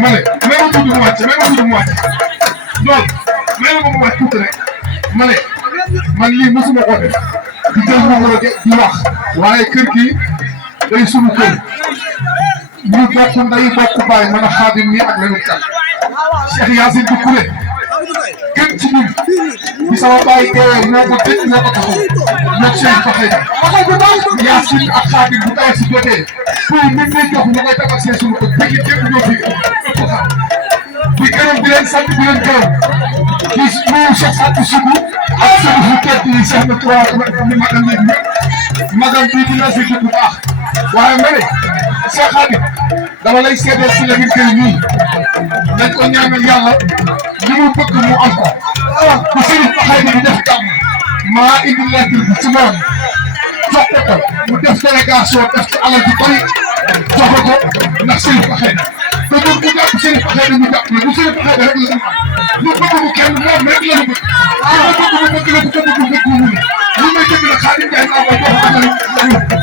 ma ne may ma tudd mu wàcc may ma tudd mu wàcc loolu may ma mu wàcc tuuti rek ma ne man lii mosuma ko def di jël numéro di wax waaye kër gi day sunu kër ñu bokk nday bokk baay mën a Xaadim mi ak Lamine Kane Cheikh Yacine Doucouré gën ci ñun bi sama baay teewee ñoo ko dëkk ñoo ko taxaw ñoo Cheikh Faxay Yacine ak Xaadim bu taw si jotee pour nit ñi jox ñu koy tabax seen sunu kër bëgg képp ñoo fi ëpp xam di gërëm di leen sant di leen gërëm di nuyu Cheikh Fatou Sougou ak seen fu tedd yi Cheikh na trois ni magal leen magal bii dina si bu baax waaye ma ne Cheikh Khadim dama lay seedeel si Lamine Gueye nii nañ ko ñaanal yàlla li mu bëgg mu am ko bu Serigne Faxay bi di def gàmm maa indi lettre bi ci moom jox ko mu def délégation def ci alal ju bari jox ko ndax Serigne Faxay te ñun bu jàpp Serigne Faxay ñu jàpp ne bu Serigne Faxay rek la ñu bëgg mu kenn moom rek la ñu bëgg mu bëgg la bu ko bëgg mu bëgg mu li may dëgg la Khadim Ndiaye naa ko jox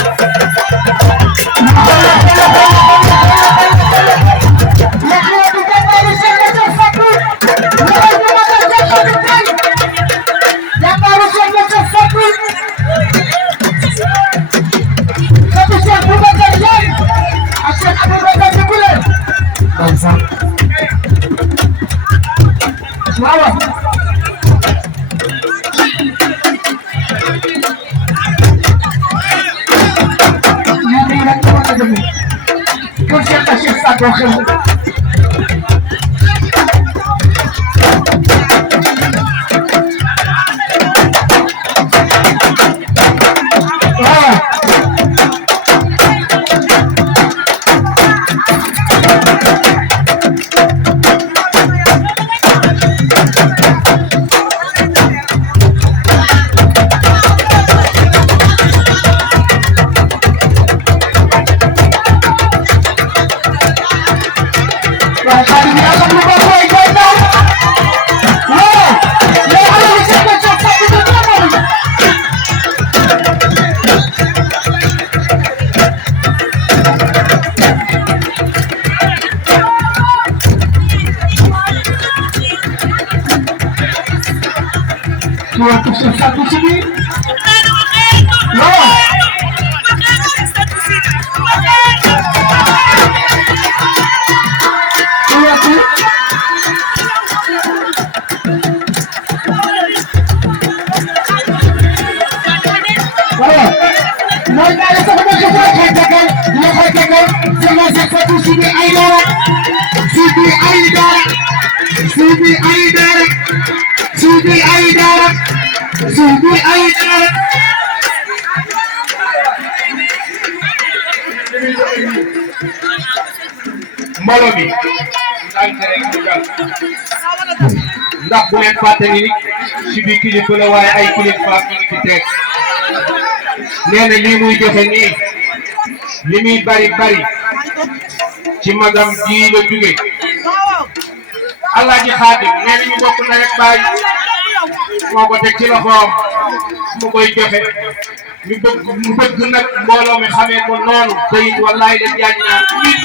mbooloo mi ndax bu leen fàtte ni ci biir kilifa la waaye ay kilifa ñu ngi ci teg nee na lii muy joxe nii li muy bari bari ci magam ji la jóge Alaaji Xaadim nee na ñu bokk na rek baay moo ko teg ci loxoom mu koy joxe ñu bëgg nag mbooloo mi xamee ko noonu te it wallaay la jaañ naa nit